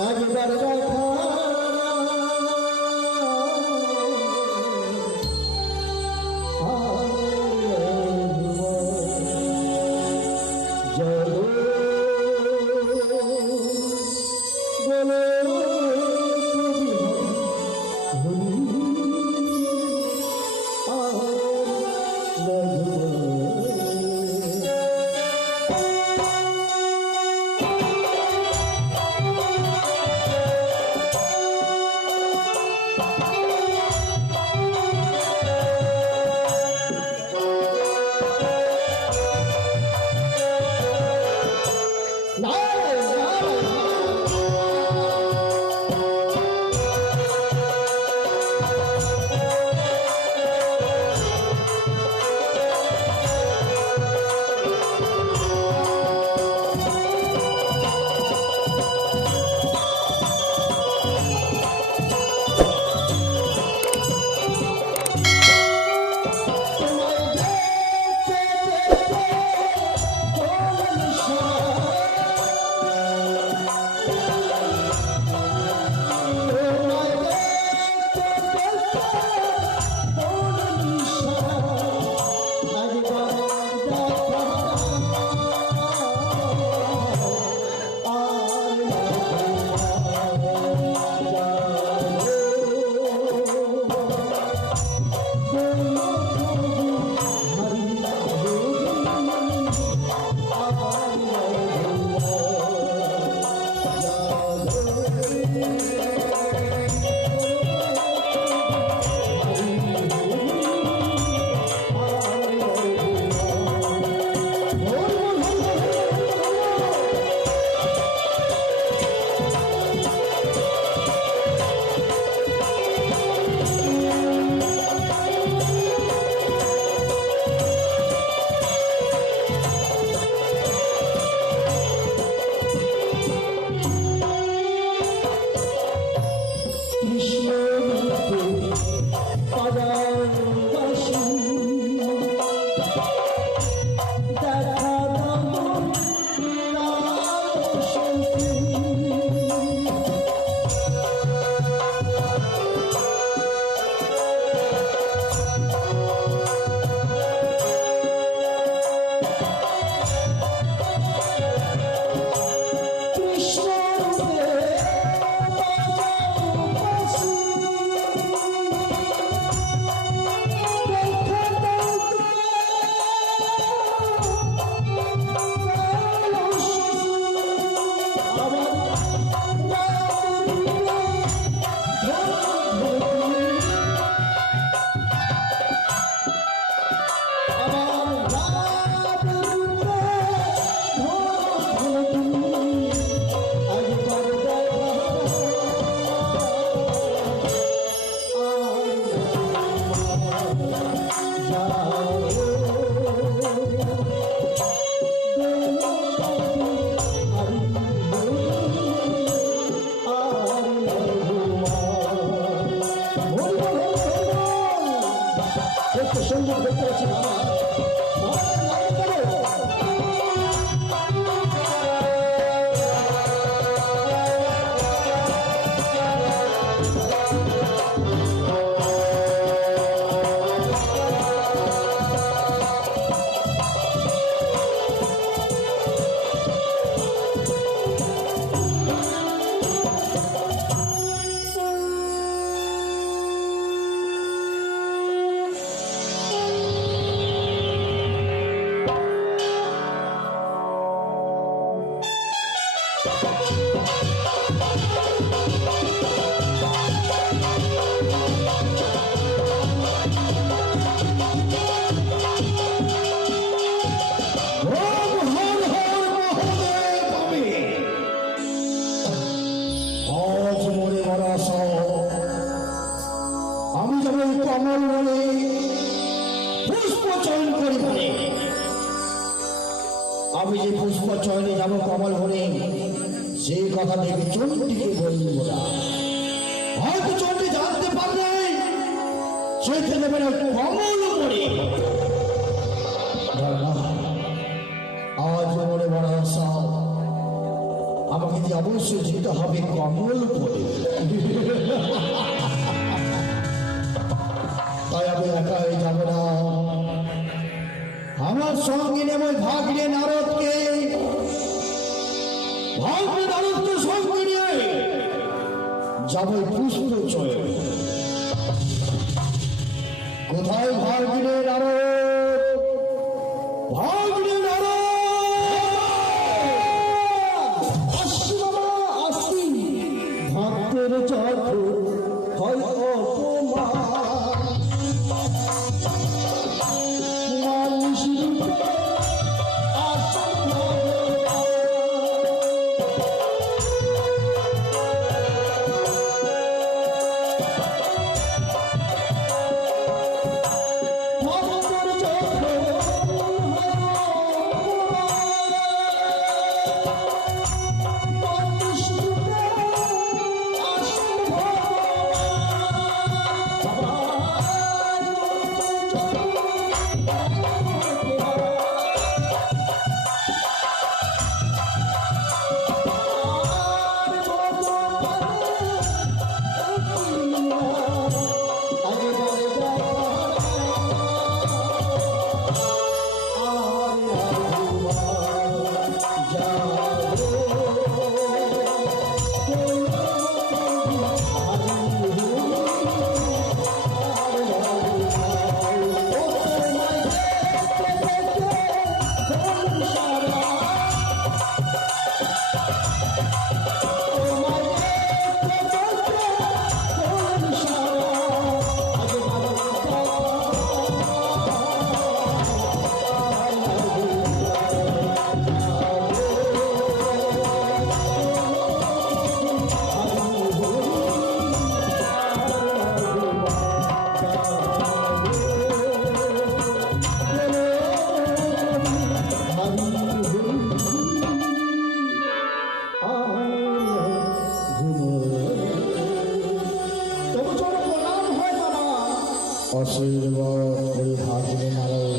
একবার দেখা সুন্দর দেখতে পাচ্ছি আমি যখন কমল বলে পুষ্প চয়ন করি বলে আমি যে পুষ্প চয়নে যাব কমল বলে সেই কথা ভেবে চন্ডিকে বলবো না। হয়তো চন্ডি জানতে পারলে সে দেবে না কমল বলে অবশ্যই যেতে হবে কমল করে। তাই আমি একাই যাব না, আমার সঙ্গে নেব ভাগ্নে নারদকে। ভাগ্নে নারদকে সঙ্গে নিয়ে যাবো পুষ্পচয়ে। কোথায় ভাগ্নে নারদ? ভাগ্নে নারদ! আসছি বাবা, আসছি। ভক্তের যত হয় অপমান, মানুষ রূপে আসেন ভগবান। ভক্তের যত হয় অপমান, মানুষ রূপে আসেন আশীর্বাদ করি ভাগ্নে নারদ।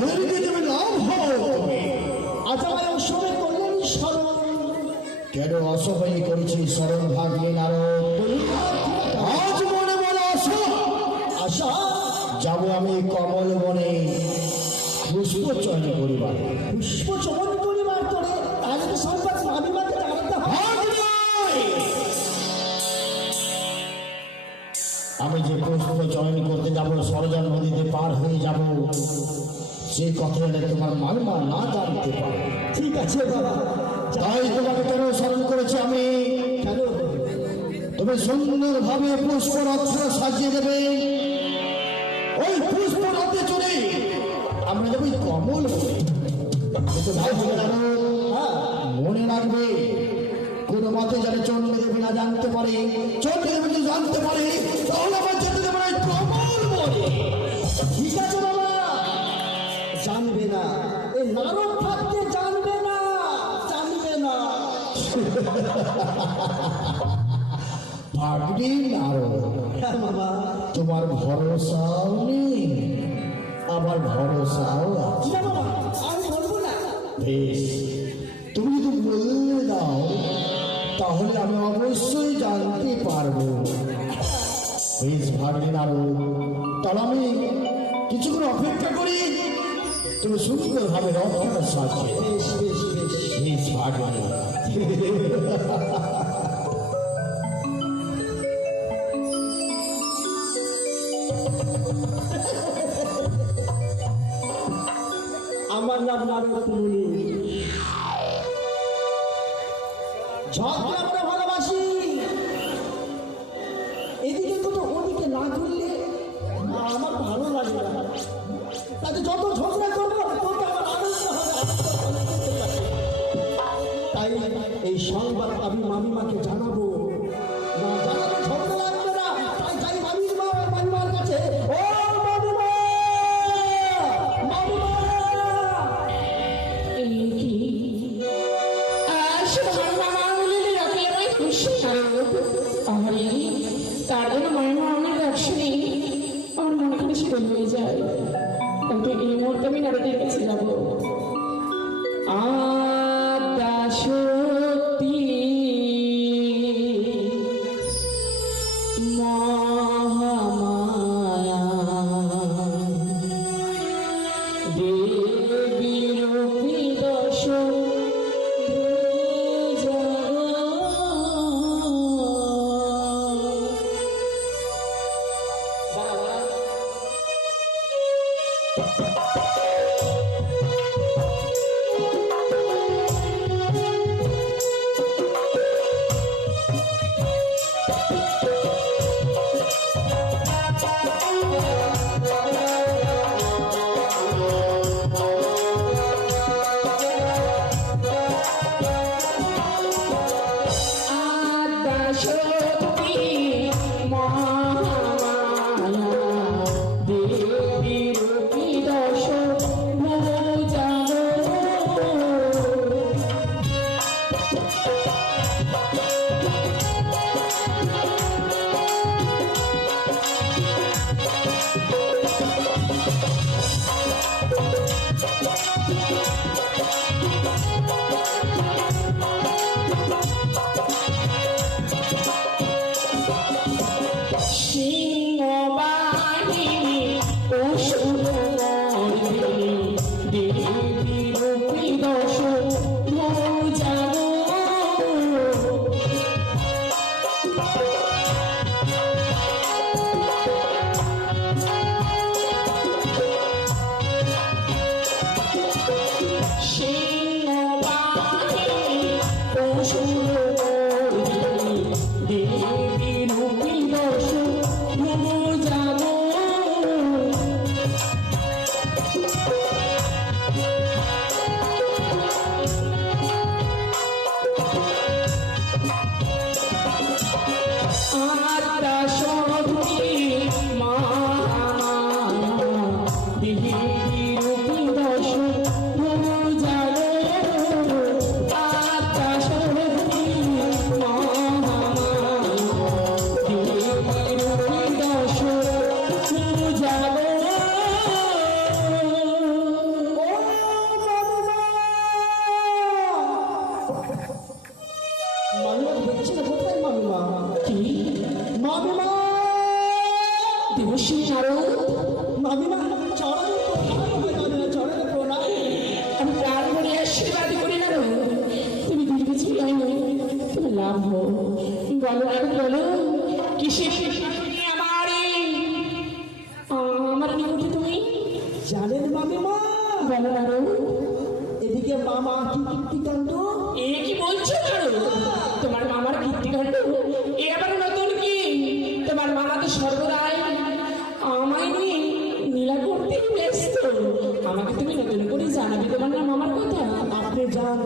ধরিতে তুমি লাভ হও তুমি। আজ আমায় অসমে করলেন স্মরণ। কেন অসহায় করেছি স্মরণ ভাগ্নে নারদ? আজ মনে মনে আসো, আশা যাব আমি কমল বনে পুষ্পচয়ন করিবার। পুষ্প চমন করিবার তোরে, তাহলে তো সংবাদ মামিমাকে জানাতে হবে। আমি যে পুষ্প চয়ন করতে যাব, সরজন নদীতে পার হয়ে যাব, সেই কথাটা তোমার মালমা না জানতে পারে। ঠিক আছে বাবা, তাই তোমাকে কেন স্মরণ করেছি আমি? কেন? তুমি সুন্দর ভাবে পুষ্প রথ সাজিয়ে দেবে। ওই পুষ্প রথে চলে আমরা যাবো কমল বনে। কিন্তু ভাই মনে রাখবে, কোনো মতে যেন চন্ডী দেবী না জানতে পারে। চন্ডী দেবী যদি জানতে পারে তাহলে আমার যেতে দেবে না কমল বনে। ঠিক আছে বাবা, জানবে না, এই নারদ থাকতে জানবে না, জানবে না। ভাগ্নে নারদ, হ্যাঁ বাবা, তোমার ভরসাও নেই, আবার ভরসাও আছে। না বাবা, আমি বলবো না। বেশ, তুমি যদি বললে দাও তাহলে আমি অবশ্যই জানতে পারবো। বেশ ভাগ্নে নারদ, তাহলে আমি কিছুক্ষণ অপেক্ষা করি, তুমি সুন্দরভাবে রথটা সাজিয়ে দাও। বেশ বেশ বেশ। বেশ ভাগ্নে। আমার নাম নারদ মুনি, ঝগড়া আমরা ভালোবাসি। এদিকে তো ওদিকে না করলে আমার ভালো লাগে না। তাতে যত ঝগড়া করবো তত আমার আনন্দ হবে। তাই এই সংবাদ আমি মামিমাকে জানাবো, না জানালে ঝগড়া লাগবে না। তাই যাই মামিমার কাছে, ও মামিমা, মামিমা। তার জন্য মায়ের অনেক দর্শনে আমার মনে করে শীতল হয়ে যায়। কিন্তু এই মুহূর্তে আমি নারদের কাছে যাবো। আদা শক্তি দেবী রূপী দর্শন ভুবো যাবো। আত্মা সধি মা দেবী রূপী দর্শন ভুবো যাবো। আত্মা সধি মা দেবী রূপী দর্শন ভুবো যাবো। মামিমা দেখছি না, কোথায় মামিমা? কি মামিমা, দেবশ্রী নারদ, মামিমা চরণে প্রণাম, মামিমা চরণে প্রণাম। আমি প্রাণ ভরে আশীর্বাদ করি না রো। তুমি দীর্ঘ ছিলাই তুমি লাভ হো। বলো আর বলো কিসের আমার নিকটে তুমি জানেন মামিমা, বলো না রো। এদিকে মামা কি কীর্তিকাণ্ড। এ কি বলছো নারদ? তোমার মামার কীর্তিকাণ্ড এ আবার নতুন কি? তোমার মামা তো সর্বদাই আমায় নিয়ে নীলা করতে ব্যস্ত। আমাকে তুমি নতুন করে জানাবে তোমার না মামার কথা? আপনি যান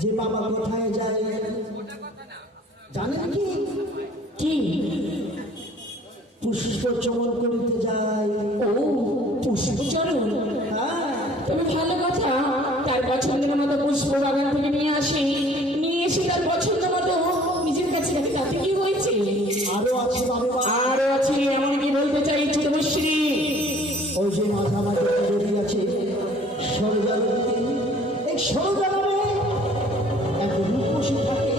যে মামা কোথায় যায় জানেন কি? কি? পুষ্প চমন করিতে যায়। ও পুষ্পচরণ, হ্যাঁ, তবে ভালো কথা। তার পছন্দের মতো পুষ্প বাগান থেকে নিয়ে এসে তার পছন্দ মতো নিজের কাছে রাখে, তাতে কি হয়েছে? আরো আছে মামিমা, আরো আছে এমন কি বলতে চাইছো দেবশ্রী? ওই যে মাঝামাঝি বেরিয়ে আছে সরজানে, এই সরজানে এক রূপসী থাকে,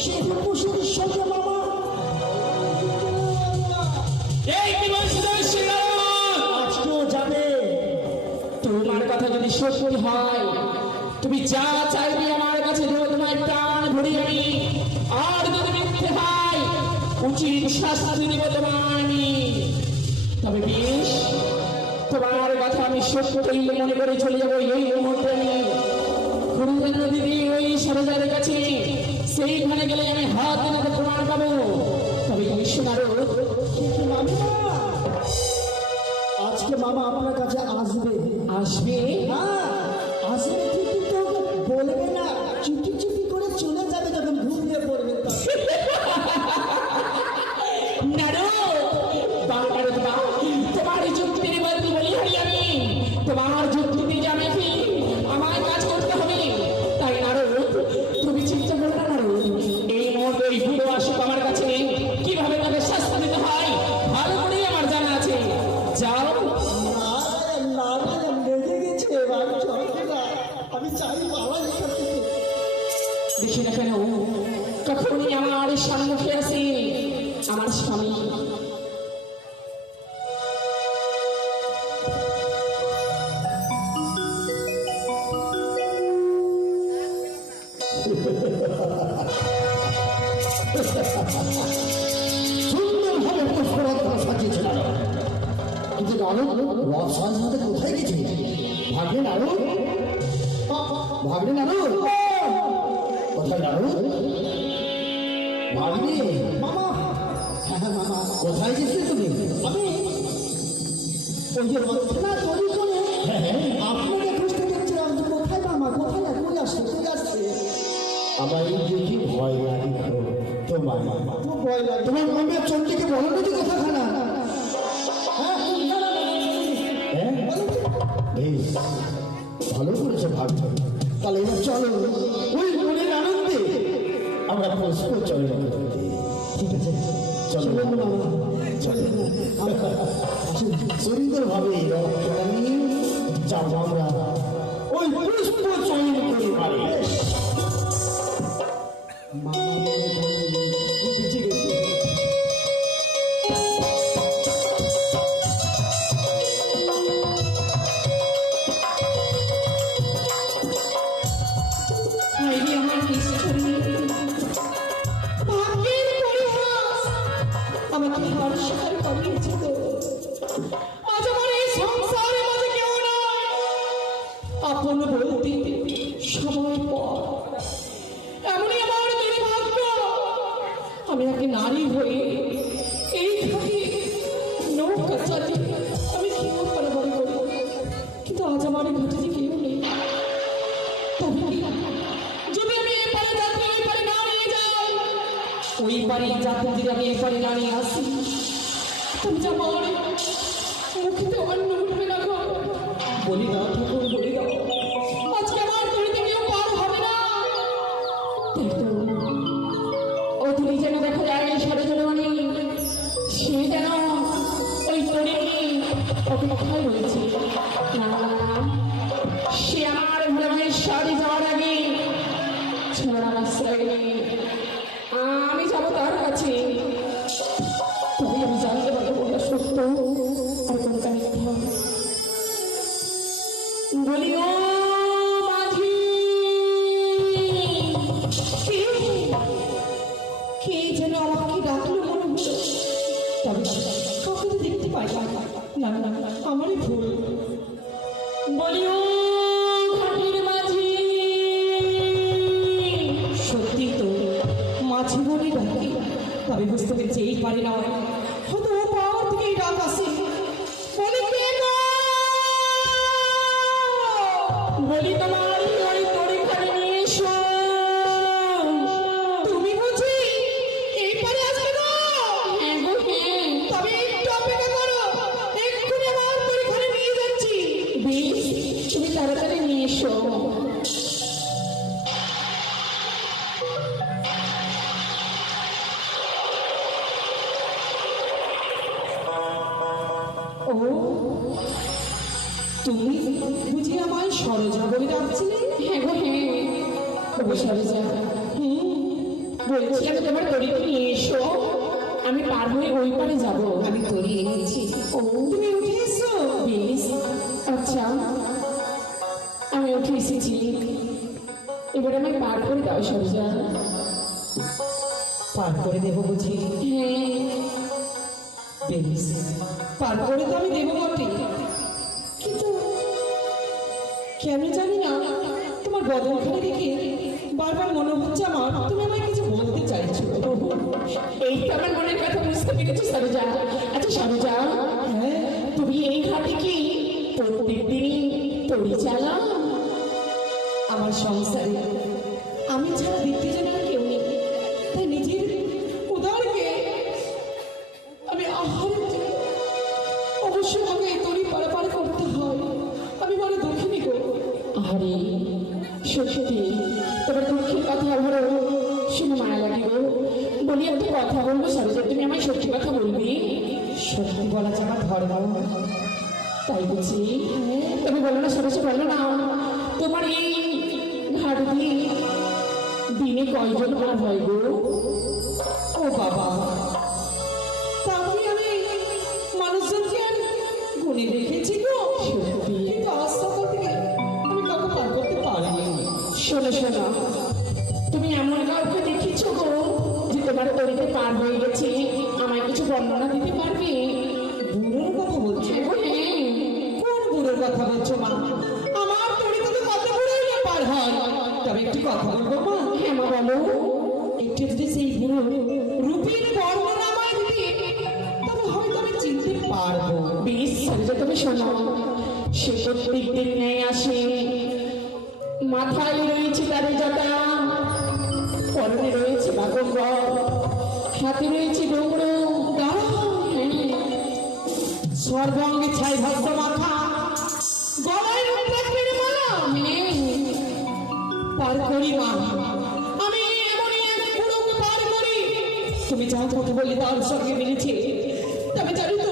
সে রূপসীর সঙ্গে মামা এই কি বলছো দেবশ্রী? আজকেও যাবে। তোমার কথা যদি সত্যি হয়, তুমি যা চাইবে আমার কাছে দেবো, তোমার প্রাণ ভরি আমি। আর যদি মিথ্যে হয়, উচিত শাস্তি দেবো তোমার। তবে বেশ, তোমার কথা আমি সত্যই মনে করে চলে যাবো এই মুহূর্তে। আমি খুরুদা নদী দিয়ে ওই সরোজারের কাছে, সেইখানে গেলে আমি হাত এনাতে প্রমাণ পাবো। তবে তুমি শোনারো কিন্তু মামিমা, আজকে মামা আপনার কাছে আসবে। আসবে। হ্যাঁ, আসবে ঠিক, কিন্তু বলবে না, চুপি চুপি করে চলে যাবে যখন ঘুমিয়ে পড়বে তখন। নারো বাংলার তোমার যুক্তির বলতে বলি হারি আমি। তোমার যুক্তিতে জানে কি আমার কাজ করতে হবে। তাই নারো তুমি চিন্তা করো না নারো। এই মুহূর্তে এই বুড়ো আসুক আমার কাছে, কিভাবে তাকে শাস্তি দিতে হয় ভালো করেই আমার জানা আছে। যাও। নারায়ণ নারায়ণ লেগে গেছে, আমি চলবে না, আমি চাই বাবা এখান থেকে। দেখি না কেন কখনই আমার সম্মুখে আছে আমার স্বামী। সুন্দরভাবে পুষ্পরত্ন সাজিয়েছিলাম, কিন্তু নারদ রথ সাজাতে কোথায় গেছে? ভাগ্নে নারদ, ভাগ্নে নারদ, কোথায় নারদ? ভাগ্নে মামা, হ্যাঁ মামা, কোথায় গেছিলে তুমি? আমি ওই যে রথনা তৈরি করে আপনাকে খুঁজতে দেখছিলাম যে কোথায় মামা, কোথায় কই আসছে, কই আসছে। আমার এই দেখি ভয় লাগে তোমার। খুব ভয় লাগে। তোমার মামা চন্ডিকে বলো না যে কথাখানা। হ্যাঁ, না, না, না, হ্যাঁ বেশ, ভালো করেছো ভাবছো। তাহলে এবার চলো ওই মনের আনন্দে আমরা পুষ্প চলে যাবো। ঠিক আছে, চলো চলুন মামা, চলুন না, সুন্দরভাবে রথটা নিয়ে যাবো আমরা ওই পুষ্প চয়ন করে পারি। মামা বলে চলুন, বেঁচে গেছে। হায়রে আমার নিষ্ঠুরী, ভাগ্যের পরিহাস আমাকে হার স্বীকার করিয়েছে গো। আজ আমার এই সংসারের মাঝে কেউ নাই, আপন বলতে সময় পর এমনই আমার দুর্ভাগ্য। আমি একটা নারী হয়ে এই ঘাটে নৌকা চালিয়ে আমি কেউ পারাপারি করি, কিন্তু আজ আমার এই ঘাটে যে কেউ নেই। তবে কি যদি আমি এই পারে যাত্রী ওই পারে না নিয়ে যাই, ওই পারে যাত্রী যদি আমি এই পারে না নিয়ে আসি, তুমি যা আমার মুখেতে অন্ন উঠবে না গো। বলি দাও ঠাকুর, বলি দাও, আজকে আমার তরিতে কেউ পার হবে না। কিন্তু ও তুমি যেন দেখা যায় সরজনমণি, সে যেন ওই তরিণী ওকে কোথায় রয়েছে। না না না, সে আমার ভোলামের সারি যাওয়ার আগে ছড়ার আশ্রয় নেই, আমি যাবো তার কাছে। তবে আমি জানতে পারবো কোনটা সত্য আর কোনটা মিথ্যা। বলি ও মাঝি, কে যেন আমাকে ডাকলো মনে হলো, তবে কাউকে তো দেখতে পাই না। না না, আমারই ভুল। বলি ও ঘাটের মাঝি, সত্যি তো মাঝি বলে ডাকি, তবে বুঝতে পেরেছি এই পারে না, হয়তো ও পাওয়ার থেকে এই ডাক আসে। বলি কে গো? বলি তোমার ওই তরিখানে নিয়ে এসো। তুমি বুঝি এই পারে আসবে গো? হ্যাঁ গো হ্যাঁ। তবে একটু অপেক্ষা করো, এক্ষুনি আমার তরিখানে নিয়ে যাচ্ছি। বেশ, তুমি তাড়াতাড়ি নিয়ে এসো। ও তুমি বুঝি আমায় সরোজা বলে ডাকছিলে? হ্যাঁ গো হ্যাঁ, ও সরোজা, বলছিলাম তোমার তরিকে নিয়ে এসো, আমি পার হয়ে ওই পারে যাবো। আমি তরি এনেছি। ও তুমি উঠে এসো? বেশ, আচ্ছা আমি উঠে এসেছি, এবার আমায় পার করে দাও সরোজা। পার করে দেবো বুঝি? হ্যাঁ বেশ, পার করে তো আমি দেবো বটে, কিন্তু কেন জানি না তোমার বদনখানে দেখে বারবার মনে হচ্ছে আমার তুমি আমায় কিছু বলতে চাইছো। এই তো আমার মনের কথা বুঝতে পেরেছি সরোজা। আচ্ছা সরোজা, হ্যাঁ, তুমি এই ঘাটে কি প্রত্যেক দিনই তরি চালাও? আমার সংসারে আমি ছাড়া দেখতে যেন আর কেউ নেই, তাই নিজের উদারকে আমি আহার করি। অবশ্যই আমাকে এই তরি পারাপার করতে হয়, আমি বড় দুঃখিনী গো। আরে সত্যি তোমার দুঃখের কথা আমার শুনে মায়া লাগে গো। বলি একটা কথা বলবো সরোজা, তুমি আমায় সত্যি কথা বলবি? সত্যি বলা যে আমার ধর্ম। তাই বুঝি? তুমি বলো না সরোজা, বলো না, তোমার এই ঘাট দিয়ে দিনে কয়জন পার হয় গো? ও বাবা, তাহলে আমি মানুষজনকে আর গুণে রেখেছি গো। সত্যি? কিন্তু আজ সকাল থেকে আমি কাউকে পার করতে পারিনি। শোনো শোনো, তুমি এমন কাউকে দেখেছো গো যে তোমার তরিতে পার হয়ে গেছে? আমায় কিছু বর্ণনা দিতে পারবে? বুড়োর কথা বলছো? হ্যাঁ গো হ্যাঁ। কোন বুড়োর কথা বলছো মা? আমার তরিতে তো কত বুড়োই না পার হয়। তবে একটি কথা বলবো মা? হ্যাঁ মা বলো। একটু যদি সেই বুড়ো রূপীর বর্ণনা আমায় দিতে, তবে হয়তো আমি চিনতে পারবো। বেশ সরোজা, তুমি শোনো, সে প্রত্যেক দিন ন্যায় আসে, মাথায় রয়েছে তার জটা, পরনে রয়েছে বাগম্বর, হাতে রয়েছে ডোমরো, সর্বাঙ্গে ছাই ভদ্র মাথা, গলায় রুদ্রাক্ষের মালা। পার করি মা, আমি এমনই এক বুড়োকে পার করি। তুমি যা কথা বলি তার সঙ্গে মিলেছে, তবে জানি তো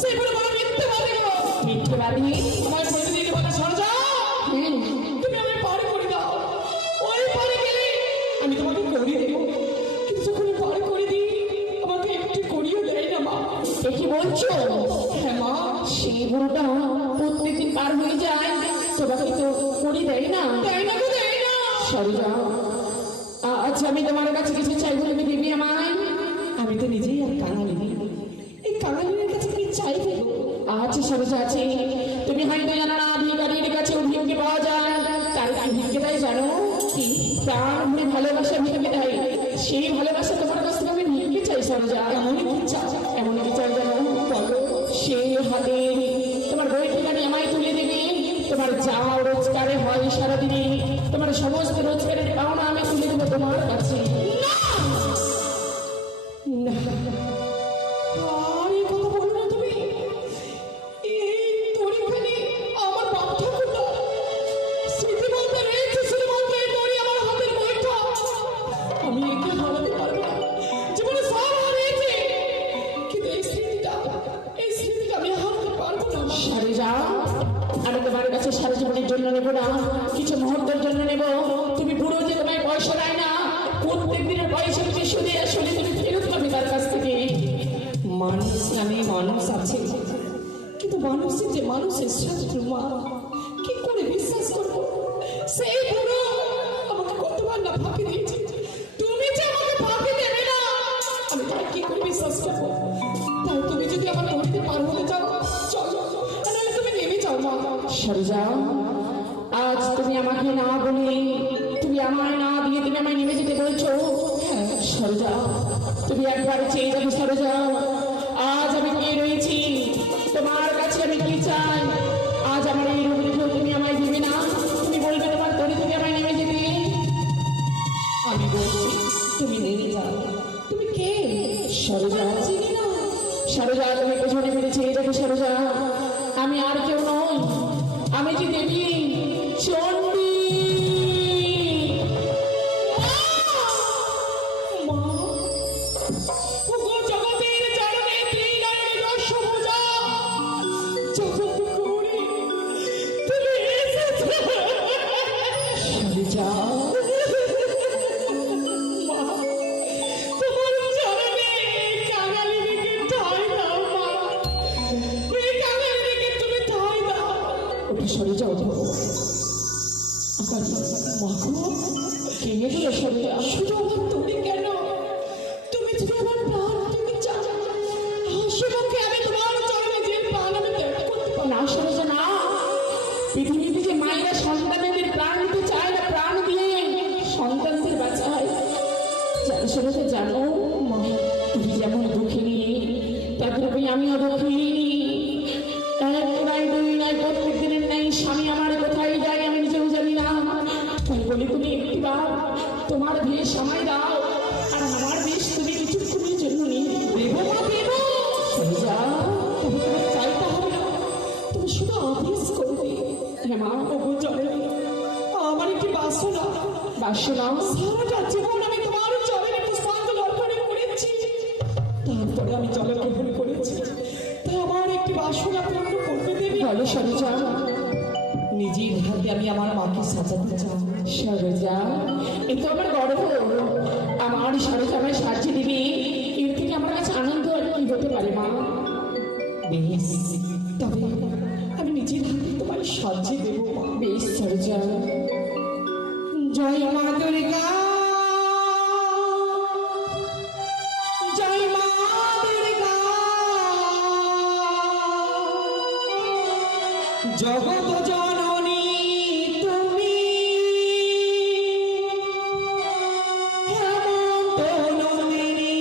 সেই বুড়ো বড় মিথ্যেবাদী গো। মিথ্যেবাদী? আমার প্রতিদিন বলে সরজা, তুমি আমায় পার করে দাও। ওই পারে গেলে আমি তোমাকে করিয়ে দেবো, কিন্তু যখন পার করে দিই আমাকে একটু করিয়ে দেয় না মা। এ কি বলছো? হ্যাঁ মা, সেই বুড়োটা প্রত্যেকদিন পার হয়ে যায়, তোমাকে তো করে দেয় না? দেয় না গো, দেয় না। সরোজা, আচ্ছা আমি তোমার কাছে কিছু চাই বলে তুমি দিবি আমায়? আমি তো নিজেই আর কাঙালিনি, এই কাঙালিনের কাছে কি চাইবে গো? আছে সরোজা আছে, তুমি হয়তো জানো না, ভিখারির কাছে অভিযোগে পাওয়া যায়, তার কি ভিক্ষে দেয় জানো? কি প্রাণ ভরে ভালোবাসা ভেঙে দেয়, সেই ভালোবাসা তোমার কাছ থেকে আমি নিতে চাই সরোজা। এমনই কি চাই জানো? বলো। সেই হাতে তোমার বই ঠিকানি আমায় তুলে দেবে, তোমার যা রোজগারে হয় সারাদিনে তোমার সমস্ত রোজগারের পাওনা আমি তুলে দেবো তোমার কাছে। না, আর এই কথা বলো না তুমি। এই তোর এখানে আমার বাপ ঠাকুরদা স্মৃতি বলতে রয়েছে, শুধু বলতে এই তোরই আমার হাতের বইটা। আমি একে হারাতে পারবো না, জীবনে সব হারিয়েছি, কিন্তু এই স্মৃতিটা আমি হারাতে পারবো না। সারে যা, আমি তোমার কাছে সারা জীবনের জন্য নেবো না, কিছু মুহূর্তের জন্য নেবো। তুমি বুড়ো যে তোমায় পয়সা দেয় না, প্রত্যেক দিনের পয়সা তুমি সুদে আসলে তুমি ফেরত পাবে তার কাছ থেকে। মানুষ নামে মানুষ আছে, কিন্তু মানুষের যে মানুষের শত্রু মা, কি করে বিশ্বাস করবো? সেই বুড়ো আমাকে কতবার না ফাঁকি দিয়েছে, তুমি যে আমাকে ফাঁকি দেবে না, আমি তার কি করে বিশ্বাস করবো? তাই তুমি যদি আমার ঘরেতে পার হতে চাও চলো, নাহলে তুমি নেমে যাও মা। সরে যাও, আজ তুমি আমাকে না বলে, তুমি আমায় না দিয়ে তুমি আমায় নেমে যেতে বলছো। হ্যাঁ, সরে যাও, তুমি একবার চেয়ে যাবে। সরে যাও, আজ আমি কে রয়েছি, তোমার কাছে আমি কি চাই। আজ আমার এই রূপ দেখেও তুমি আমায় দিবে না, তুমি বলবে তোমার তরি থেকে আমায় নেমে যেতে। আমি বলছি তুমি নেমে যাও। তুমি কে? সরে যাও, সরে যাও, তুমি পেছনে ফিরে চেয়ে যাবে। সরে যাও, আমি আর কেউ নই, আমি যে দেবী চণ্ডী। সরে যাও, শুধু আমার তুমি কেন, তুমি যদি আমার প্রাণ তুমি চাও, হাসিমুখে আমি তোমার চরণে যে প্রাণ আমি ত্যাগ করতে পারি না। সরে না, পৃথিবীতে যে মায়েরা সন্তানদের প্রাণ দিতে চায় না, প্রাণ দিয়ে সন্তানদের বাঁচায়। সরে জানো মা, তুমি যেমন দুঃখিনী, তারপরে আমিও দুঃখিনী। এক নাই দুই নাই, প্রত্যেক দিনের নেই স্বামী আমার কোথায় যায় আমি নিজেও জানি না। তাই বলি তুমি একটিবার তোমার বেশ আমায় দাও, আর আমার বেশ তুমি কিছুক্ষণের জন্য নিয়ে দেবো মা, দেবো। সরে যা, তুমি তোমার চাইতে হবে না, তুমি শুধু আদেশ করবে। হ্যাঁ মা, ওগো চলে আমার একটি বাসনা, সারাটা জীবন আমি তোমার চরণে পুষ্পাঞ্জলি অর্পণ করেছি, তারপরে আমি জলে গ্রহণ করেছি, তাই আমার একটি বাসনা পূর্ণ করতে দেবে। বলো সরোজা, নিজের হাতে আমি আমার মাকে সাজাতে চাই। সরোজা, এ তো আমার গর্ব, আমার সরোজা আমায় সাজিয়ে দিবি, এর থেকে আমার কাছে আনন্দ আর কি হতে পারে মা? বেশ, তবে আমি নিজের হাতে তোমায় সাজিয়ে দেবো মা। বেশ সরোজা। জয় মা দুর্গা, জয় মা দুর্গা, জগৎ জননী তুমি, হেমন্ত নন্দিনী।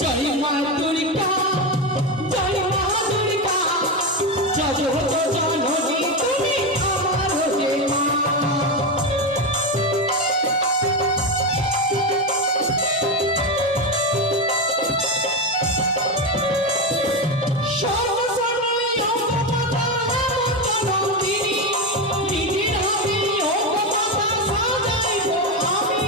জয় মা দুর্গা, জয় মা দুর্গা, জগৎ জননী তুমি আমার হে মা। সর্বসময় অঙ্গমাতা হেমন্ত নন্দিনী, নিজের হাতে অঙ্গমাতা সাজাইব আমি।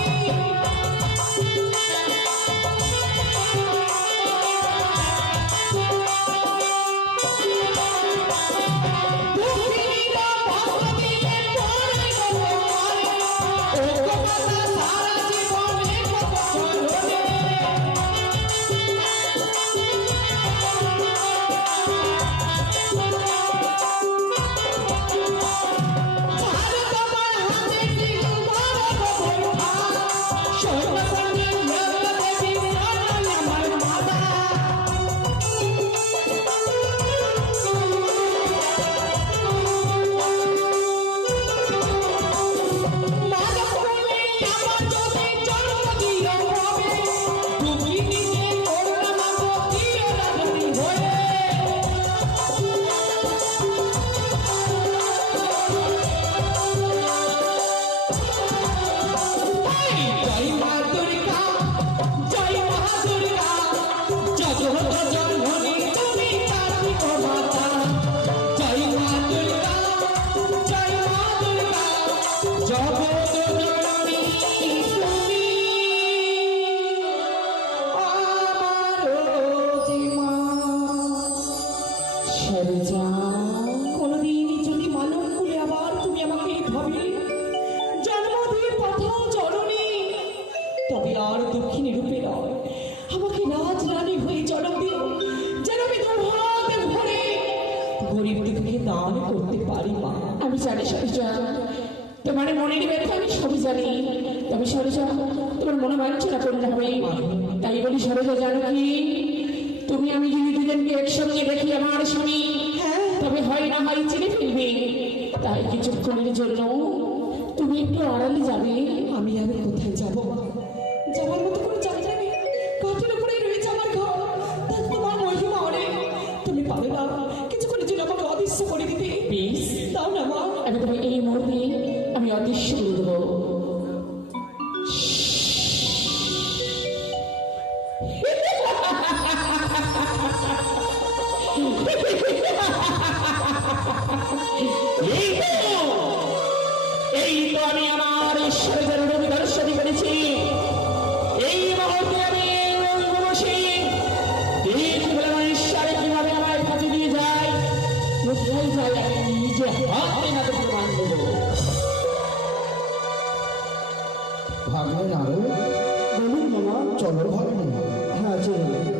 সরজা, কোনোদিন যদি মানব কুলে আবার তুমি আমাকে ভাবে জন্ম দিয়ে পাঠাও জননী, তবে আর দক্ষিণী রূপে নয়, আমাকে রাজরানী হয়ে জন্ম দিও, যেন আমি দুহাত ভরে গরিব দুঃখকে দান করতে পারি মা। আমি জানি সরজা, তোমার মনের ব্যথা আমি সবই জানি। তবে সরজা, তোমার মনে বাঞ্ছনা করতে হবে। তাই বলি সরজা, জানো কি, তুমি আমি যদি দুজনকে একসঙ্গে দেখি আমার স্বামী, তবে হয় না হয় চিনে ফেলবে। তাই কিছুক্ষণের জন্য তুমি একটু আড়ালে যাবে। আমি আর কোথায় যাব মা? যাওয়ার মতো কোনো জায়গা নেই, কাঠের উপরে রয়েছে আমার ঘর। তার তোমার মহিমা অনেক, তুমি পারো না কিছুক্ষণের জন্য আমাকে অদৃশ্য করে দিতে? প্লিজ দাও না মা। আমি তবে এই মুহূর্তে আমি অদৃশ্য করে দেবো। এই তো আমি আমার ঈশ্বরের রূপ দর্শন করেছি। এই মুহূর্তে আমি বসে ঈশ্বরে কিভাবে আমার কাছে দিয়ে যায়, কোথায় যায়, আমি নিজে হাতে হাতে প্রমাণ দেবো। ভাগ্নে নারদ, বলুন মামা। চলো ভাগ্নে। হ্যাঁ চলুন।